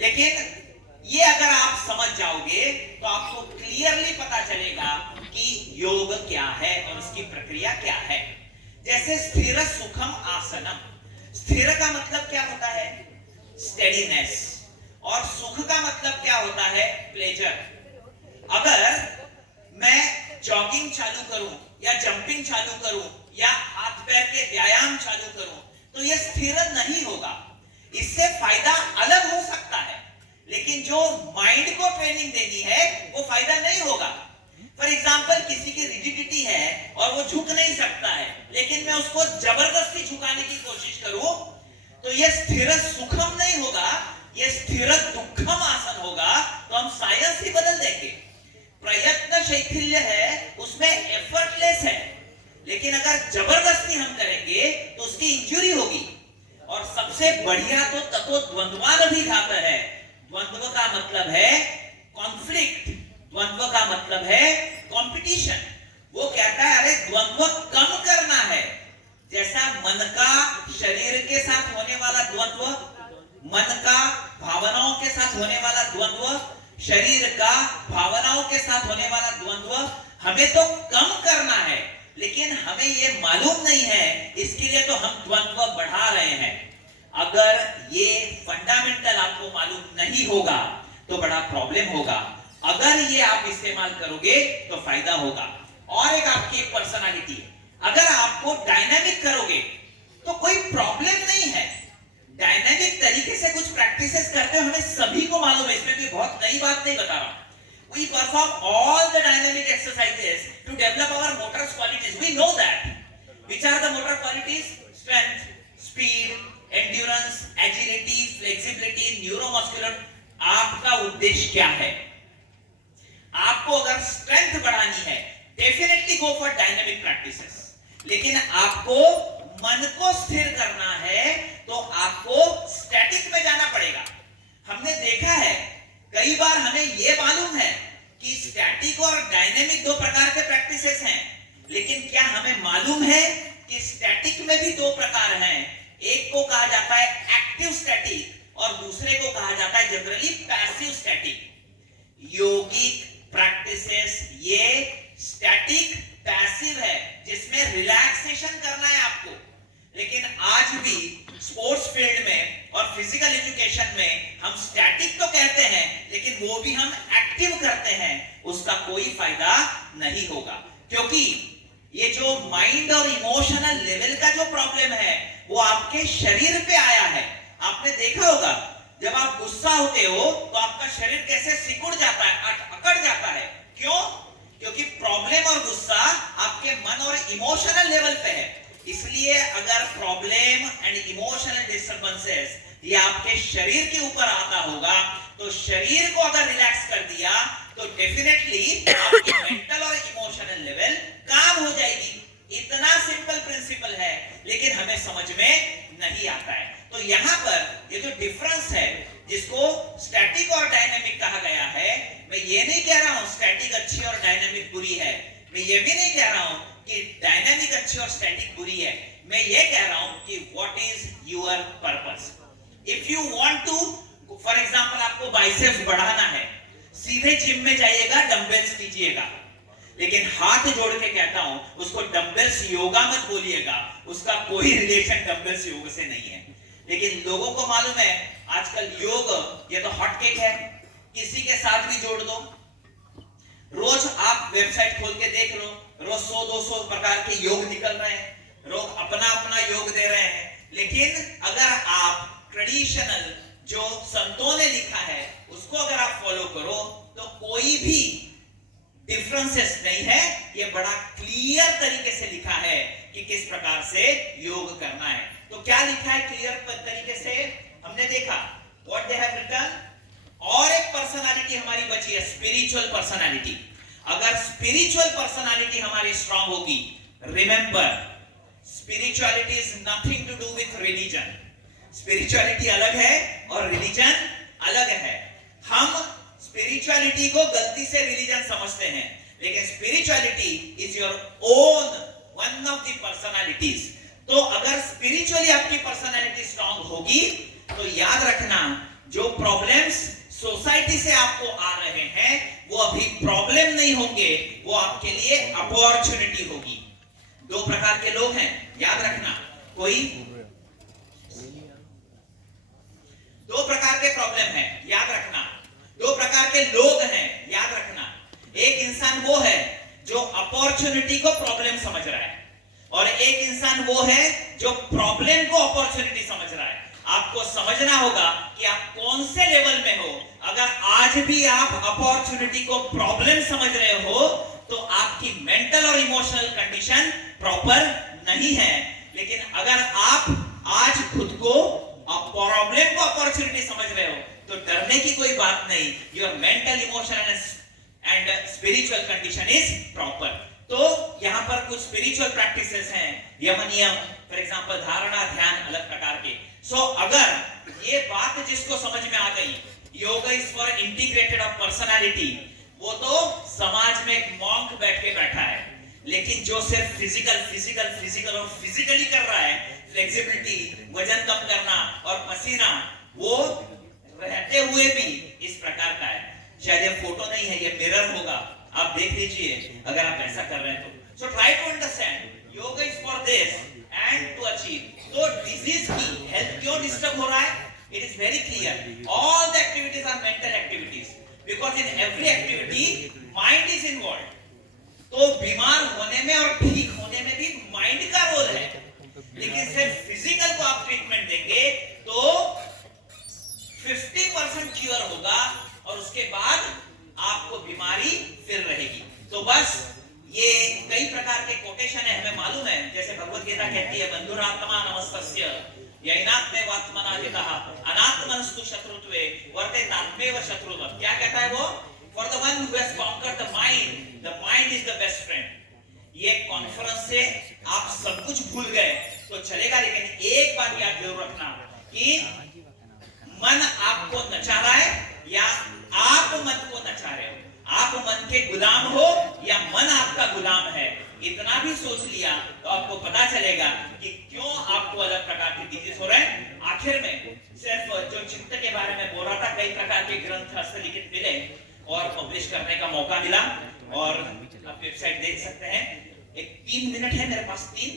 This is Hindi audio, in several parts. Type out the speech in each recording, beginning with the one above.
लेकिन ये अगर आप समझ जाओगे तो आपको क्लियरली पता चलेगा कि योग क्या है और उसकी प्रक्रिया क्या है। जैसे स्थिर सुखम आसनम, स्थिर का मतलब क्या होता है? स्टेडीनेस। और सुख का मतलब क्या होता है? प्लेजर। अगर मैं जॉगिंग चालू करूं या जंपिंग चालू करूं या हाथ पैर के व्यायाम चालू करूं तो यह स्थिर नहीं होगा। इससे फायदा अलग हो सकता है, लेकिन जो माइंड को ट्रेनिंग देनी है वो फायदा नहीं होगा। फॉर एग्जाम्पल, किसी की रिजिडिटी है और वो झुक नहीं सकता है, लेकिन मैं उसको जबरदस्ती झुकाने की कोशिश करूं तो ये स्थिर सुखम नहीं होगा, ये स्थिर दुखम आसन होगा। तो हम साइंस ही बदल देंगे। प्रयत्न शैथिल्य है, उसमें एफर्टलेस है, लेकिन अगर जबरदस्ती हम करेंगे तो उसकी इंजुरी होगी। और सबसे बढ़िया तो तत्व द्वंद्वान भी घात है। द्वंद्व का मतलब है कॉन्फ्लिक्ट, द्वंद्व का मतलब है कंपटीशन। वो कहता है अरे द्वंद्व कम करना है। जैसा मन का शरीर के साथ होने वाला द्वंद्व, मन का भावनाओं के साथ होने वाला द्वंद्व, शरीर का भावनाओं के साथ होने वाला द्वंद्व हमें तो कम करना है, लेकिन हमें ये मालूम नहीं है, इसके लिए तो हम द्वंद्व बढ़ा रहे हैं। अगर ये फंडामेंटल आपको मालूम नहीं होगा तो बड़ा प्रॉब्लम होगा। अगर ये आप इस्तेमाल करोगे तो फायदा होगा। और एक आपकी पर्सनालिटी है, अगर आपको डायनामिक करोगे तो कोई प्रॉब्लम नहीं है। डायनामिक तरीके से कुछ प्रैक्टिसेस करते हो, हमें सभी को मालूम है, इसमें कोई बहुत नई बात नहीं बता रहा। We perform all the dynamic exercises to develop our motor qualities. We know that. Which are the motor qualities? Strength, speed, endurance, agility, flexibility, neuromuscular. आपका उद्देश्य क्या है? आपको अगर स्ट्रेंथ बढ़ानी है, definitely go for dynamic practices. लेकिन आपको मन को स्थिर करना है तो आपको स्टैटिक में जाना पड़ेगा। हमने देखा है कई बार, हमें यह मालूम है कि स्टैटिक और डायनेमिक दो प्रकार के प्रैक्टिसेस हैं, लेकिन क्या हमें मालूम है कि स्टैटिक में भी दो प्रकार हैं? एक को कहा जाता है एक्टिव स्टैटिक और दूसरे को कहा जाता है जनरली पैसिव स्टैटिक। योगिक प्रैक्टिसेस ये स्टैटिक पैसिव है, जिसमें रिलैक्सेशन करना है आपको। लेकिन आज भी स्पोर्ट्स फील्ड में और फिजिकल एजुकेशन में हम स्टैटिक तो कहते हैं, लेकिन वो भी हम एक्टिव करते हैं, उसका कोई फायदा नहीं होगा। क्योंकि ये जो माइंड और इमोशनल लेवल का जो प्रॉब्लम है वो आपके शरीर पे आया है। आपने देखा होगा जब आप गुस्सा होते हो तो आपका शरीर कैसे सिकुड़ जाता है, अकड़ जाता है। क्यों? क्योंकि प्रॉब्लम और गुस्सा आपके मन और इमोशनल लेवल पे है। इसलिए अगर प्रॉब्लम एंड इमोशनल डिस्टर्बेंसेस ये आपके शरीर के ऊपर आता होगा तो शरीर को अगर रिलैक्स कर दिया तो डेफिनेटली आपकी मेंटल और इमोशनल लेवल काम हो जाएगी। इतना सिंपल प्रिंसिपल है, लेकिन हमें समझ में नहीं आता है। तो यहां पर ये जो डिफरेंस है, जिसको स्टैटिक और डायनेमिक कहा गया है, मैं ये नहीं कह रहा हूं स्टैटिक अच्छी और डायनेमिक बुरी है। मैं ये भी नहीं कह रहा हूं कि डायनेमिक अच्छी और स्टैटिक बुरी है। मैं ये कह रहा हूं कि what is your purpose. If you want to, for example, आपको बाइसेप्स बढ़ाना है, सीधे जिम में जाइएगा, डंबल्स कीजिएगा। लेकिन हाथ जोड़ के कहता हूं, उसको डंबल्स योगा मत बोलिएगा, उसका कोई रिलेशन डंबल्स योग से नहीं है। लेकिन लोगों को मालूम है आजकल योग ये तो हॉट केक है, किसी के साथ भी जोड़ दो। रोज आप वेबसाइट खोल के देख लो, रोज 100-200 प्रकार के योग निकल रहे हैं, लोग अपना अपना योग दे रहे हैं। लेकिन अगर आप ट्रेडिशनल जो संतों ने लिखा है उसको अगर आप फॉलो करो तो कोई भी डिफरेंसेस नहीं है। ये बड़ा क्लियर तरीके से लिखा है कि किस प्रकार से योग करना है। तो क्या लिखा है क्लियर तरीके से? हमने देखा व्हाट दे हैव रिटन। और एक पर्सनालिटी हमारी बची है, स्पिरिचुअल पर्सनालिटी। अगर स्पिरिचुअल पर्सनालिटी हमारी स्ट्रांग होगी, remember spirituality is nothing to do with religion. Spirituality अलग है और रिलीजन अलग है। हम स्पिरिचुअलिटी को गलती से रिलीजन समझते हैं, लेकिन spirituality is your own one of the personalities. तो अगर स्पिरिचुअली आपकी पर्सनालिटी स्ट्रांग होगी तो याद रखना जो प्रॉब्लम्स सोसाइटी से आपको आ रहे हैं वो अभी प्रॉब्लम नहीं होंगे, वो आपके लिए अपॉर्चुनिटी होगी। दो प्रकार के लोग हैं, याद रखना। दो प्रकार के प्रॉब्लम है, याद रखना। दो प्रकार के लोग हैं, याद रखना। एक इंसान वो है जो अपॉर्चुनिटी को प्रॉब्लम समझ रहा है, और एक इंसान वो है जो प्रॉब्लम को अपॉर्चुनिटी समझ रहा है। आपको समझना होगा कि आप कौन से लेवल में हो। अगर आज भी आप अपॉर्चुनिटी को प्रॉब्लम समझ रहे हो तो आपकी मेंटल और इमोशनल कंडीशन प्रॉपर नहीं है। लेकिन अगर आप आज खुद को प्रॉब्लम को अपॉर्चुनिटी समझ रहे हो तो डरने की कोई बात नहीं। Your mental emotional and spiritual condition is proper. तो यहाँ पर कुछ स्पिरिचुअल प्रैक्टिसेस हैं, यम नियम, फॉर एग्जांपल धारणा, ध्यान, अलग प्रकार के। अगर ये बात जिसको समझ में आ गई, yoga is for integrated of personality, वो तो समाज में एक मॉन्क बैठ के बैठा है। लेकिन जो सिर्फ फिजिकल और फिजिकली कर रहा है, फ्लेक्सिबिलिटी, वजन कम करना और पसीना, वो रहते हुए भी इस प्रकार का है। शायद ये फोटो नहीं है, ये मिरर होगा, आप देख लीजिए अगर आप ऐसा कर रहे हैं तो। So try to understand yoga is for this and to achieve. तो डिजीज की हेल्थ क्यों डिस्टर्ब हो रहा है? It is very clear, all the activities are mental activities, because in every activity mind is involve. तो बीमार होने में और ठीक होने में भी माइंड का रोल है। लेकिन सिर्फ फिजिकल को आप ट्रीटमेंट देंगे तो 50% क्योर होगा और उसके बाद आपको बीमारी फिर रहेगी। तो बस ये कई प्रकार के कोटेशन है, हमें मालूम है। जैसे भगवत गीता कहती है, बंधुरात्मा नमस्तस्य यैनात्मेवात्मना जितः अनात्मनस्तु शत्रुत्वे वर्तेतात्मेव शत्रुवत्। क्या कहता है वो? For the one who has conquered the mind is the best friend. ये कॉन्फ्रेंस से आप सब कुछ भूल गए तो चलेगा, लेकिन एक बात याद जरूर रखना कि मन आपको नचा रहा है या आप मन को नचा रहे हो। आप मन के गुलाम हो या मन आपका गुलाम है। इतना भी सोच लिया तो आपको पता चलेगा कि क्यों आपको अलग प्रकार के डिजीज हो रहे हैं। आखिर में सिर्फ जो चित्त के बारे में बोल रहा था, कई प्रकार के ग्रंथ हस्तलिखित मिले और पब्लिश करने का मौका मिला, और आप वेबसाइट देख सकते हैं। एक 3 मिनट है मेरे पास, 3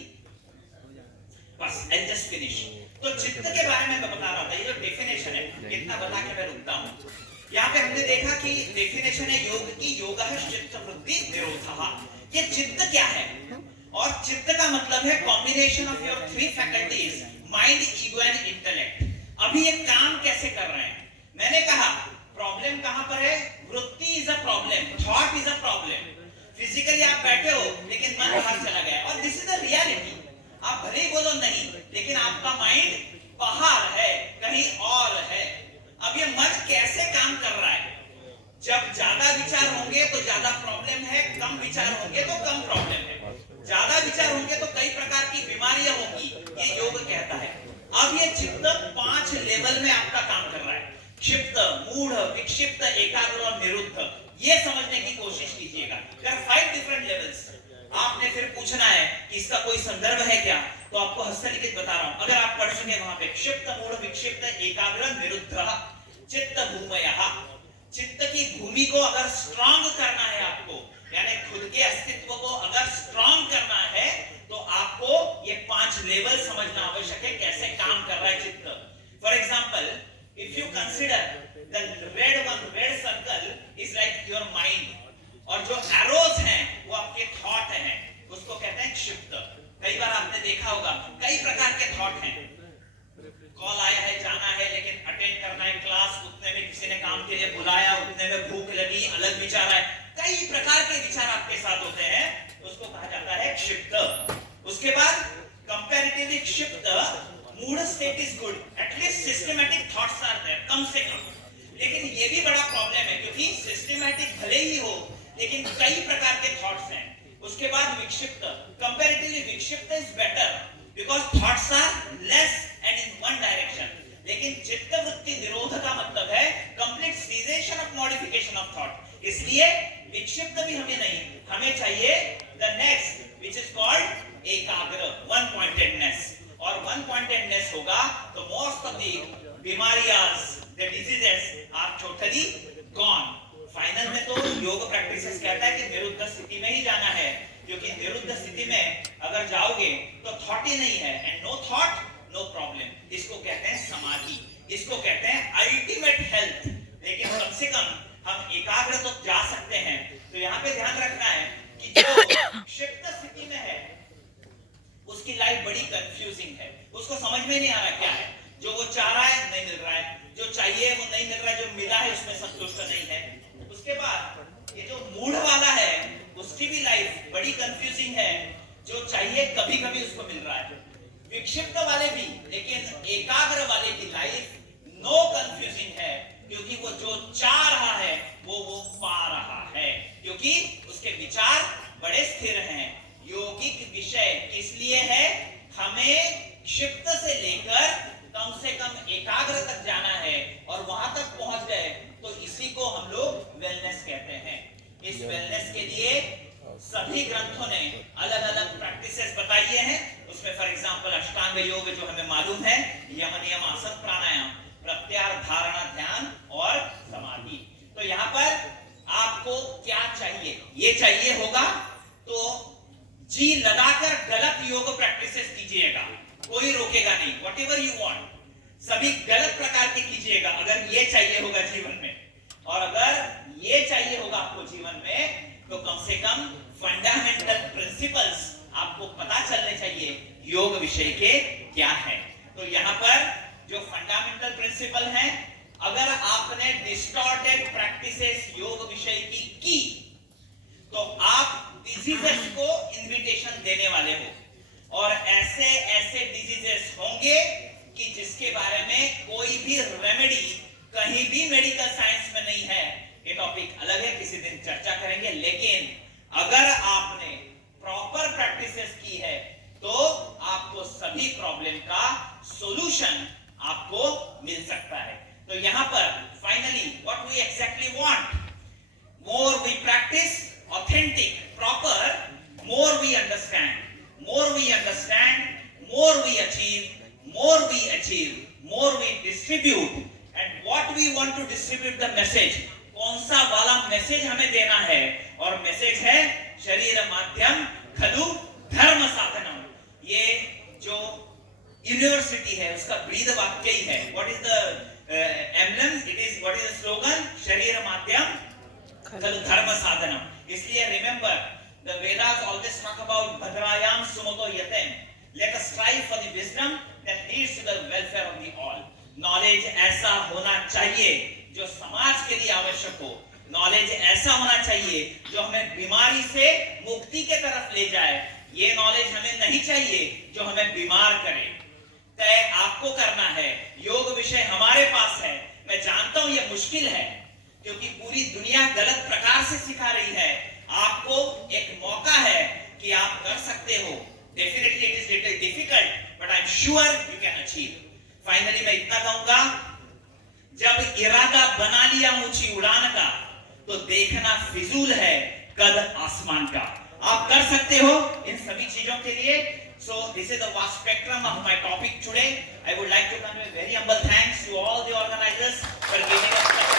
बस, आई जस्ट फिनिश। तो चित्त के बारे में मैं बता रहा था, ये जो डेफिनेशन है, कितना बता के मैं रुकता हूँ। यहाँ पे हमने देखा कि डेफिनेशन है योग की, योगः चित्त वृत्ति निरोधः। ये चित्त क्या है? और चित्त का मतलब है combination of your 3 faculties, mind, ego and intellect. अभी ये काम कैसे कर रहे हैं? मैंने कहा प्रॉब्लम कहां पर है? वृत्ति is a problem, thought is a problem. Physically आप बैठे हो लेकिन मन बाहर चला गया, और दिस इज द रियलिटी। आप भले ही बोलो नहीं, लेकिन आपका माइंड बाहर है, कहीं और है। अब ये मन कैसे काम कर रहा है? जब ज्यादा विचार होंगे तो ज्यादा प्रॉब्लम है, कम विचार होंगे तो कम प्रॉब्लम है। ज्यादा विचार होंगे तो कई प्रकार की बीमारियां होंगी, ये योग कहता है। अब ये चित्त 5 लेवल में आपका काम कर रहा है, क्षिप्त, मूढ़, विक्षिप्त, एकाग्र और निरुद्ध। ये समझने की कोशिश कीजिएगा। There are 5 different levels. आपने फिर पूछना है कि इसका कोई संदर्भ है क्या, तो आपको हस्तलिखित बता रहा हूं। अगर आप पढ़ सके वहां पे, क्षिप्त, मूढ़, विक्षिप्त, एकाग्र, निरुद्ध, चित्त भूमयः। चित्त की भूमि को अगर स्ट्रांग करना है आपको, यानी खुद के अस्तित्व को अगर स्ट्रांग करना है, तो आपको ये 5 लेवल समझना आवश्यक है, कैसे काम कर रहा है चित्त। For example, if you consider the red circle is like your mind, और जो एरोज हैं वो आपके थॉट हैं, उसको कहते हैं क्षिप्त। कई बार आपने देखा होगा कई प्रकार के थॉट हैं। कॉल आया है, जाना है, लेकिन अटेंड करना है क्लास, उतने में किसी ने काम के लिए बुलाया, उतने में भूख लगी, अलग विचार है। कई प्रकार के विचार आपके साथ होते हैं, उसको कहा जाता है क्षिप्त। उसके बाद कंपैरेटिवली क्षिप्त, mood state is good, at least systematic thoughts are there, कम से कम। लेकिन ये भी बड़ा प्रॉब्लम है, क्योंकि सिस्टमैटिक भले ही हो लेकिन कई प्रकार के थॉट्स हैं। उसके बाद विक्षिप्त, कंपैरेटिवली विक्षिप्त is better because thoughts are less and in one direction. लेकिन चित्त वृत्ति निरोध का मतलब है complete cessation of modification of thought. इसलिए विक्षिप्त भी हमें नहीं, हमें चाहिए the next which is called एकाग्र, वन पॉइंटेडनेस। और वन पॉइंटेडनेस होगा तो मोस्ट ऑफ द बीमारियां, the diseases are totally gone. Final में तो योग प्रैक्टिसेस कहता है कि निरुद्ध स्थिति में ही जाना है, क्योंकि निरुद्ध स्थिति में अगर जाओगे तो थॉट ही नहीं है, and no thought no problem. इसको कहते हैं समाधि, इसको कहते हैं अल्टीमेट हेल्थ। लेकिन कम से कम हम एकाग्र तो जा सकते हैं। तो यहाँ पे ध्यान रखना है कि जो क्षिप्त स्थिति में है उसकी लाइफ बड़ी कंफ्यूजिंग है, उसको समझ में नहीं आ रहा क्या है, जो वो चाह रहा है नहीं मिल रहा है, जो चाहिए वो नहीं मिल रहा है, जो मिला है उसमें संतुष्ट नहीं है। उसके बाद ये जो मूढ़ वाला है उसकी भी लाइफ बड़ी कंफ्यूजिंग है, जो चाहिए कभी कभी उसको मिल रहा है। विक्षिप्त वाले भी, लेकिन एकाग्र वाले की लाइफ नो कंफ्यूजिंग है, क्योंकि वो जो चाह रहा है वो पा रहा है, क्योंकि उसके विचार बड़े स्थिर हैं। योगिक विषय इसलिए है हमें क्षिप्त से लेकर कम से कम एकाग्र तक जाना है, और वहां तक पहुंच गए तो इसी को हम लोग वेलनेस कहते हैं। इस वेलनेस के लिए सभी ग्रंथों ने अलग अलग प्रैक्टिसेस बताई हैं। उसमें फॉर एग्जांपल अष्टांग योग जो हमें मालूम है, यम नियम आसन प्राणायाम, प्रत्याहार धारणा ध्यान और समाधि। तो यहाँ पर आपको क्या चाहिए, ये चाहिए होगा तो जी लगाकर गलत योग प्रैक्टिसेस कीजिएगा, कोई रोकेगा नहीं। व्हाटएवर यू वांट, सभी गलत प्रकार के कीजिएगा अगर ये चाहिए होगा जीवन में। और अगर ये चाहिए होगा आपको जीवन में, तो कम से कम फंडामेंटल प्रिंसिपल्स आपको पता चलने चाहिए योग विषय के क्या है। तो यहाँ पर जो फंडामेंटल प्रिंसिपल हैं, अगर आपने डिस्टॉर्टेड प्रैक्टिसेस योग विषय की तो आप डिजीजेस को इनविटेशन देने वाले हो, और ऐसे ऐसे डिजीजेस होंगे कि जिसके बारे में कोई भी रेमेडी कहीं भी मेडिकल साइंस में नहीं है। ये टॉपिक अलग है, किसी दिन चर्चा करेंगे। लेकिन अगर आपने प्रॉपर प्रैक्टिसेस की है तो आपको सभी प्रॉब्लम का सॉल्यूशन आपको मिल सकता है। तो यहाँ पर finally what we exactly want, more we practice authentic proper, more we understand, more we understand, more we achieve, more we achieve, more we distribute, and what we want to distribute the message, कौन सा वाला मैसेज हमें देना है, और मैसेज है शरीर माध्यम खलु धर्म साधनम। ये जो यूनिवर्सिटी है उसका ब्रीद वाक्य ही है। What is the emblem, it is what is the slogan, शरीर माध्यम खलु धर्म साधनम। इसलिए remember the Vedas always talk about भद्रायाम सुमतो यतेम, let us strive for the wisdom that leads to the welfare of the all. Knowledge ऐसा होना चाहिए जो समाज के लिए आवश्यक हो, नॉलेज ऐसा होना चाहिए जो हमें बीमारी से मुक्ति के तरफ ले जाए। ये नॉलेज हमें नहीं चाहिए जो हमें बीमार करे। तय आपको करना है, योग विषय हमारे पास है। मैं जानता हूं ये मुश्किल है, क्योंकि पूरी दुनिया गलत प्रकार से सिखा रही है। आपको एक मौका है कि आप कर सकते हो। Definitely it is little difficult, but I am sure you can achieve. Finally मैं इतना कहूंगा, जब इरादा बना लिया ऊंची उड़ान का, तो देखना फिजूल है कद आसमान का। आप कर सकते हो इन सभी चीजों के लिए। So this is the vast spectrum of my topic today. I would like to convey very humble thanks to all the organizers for giving us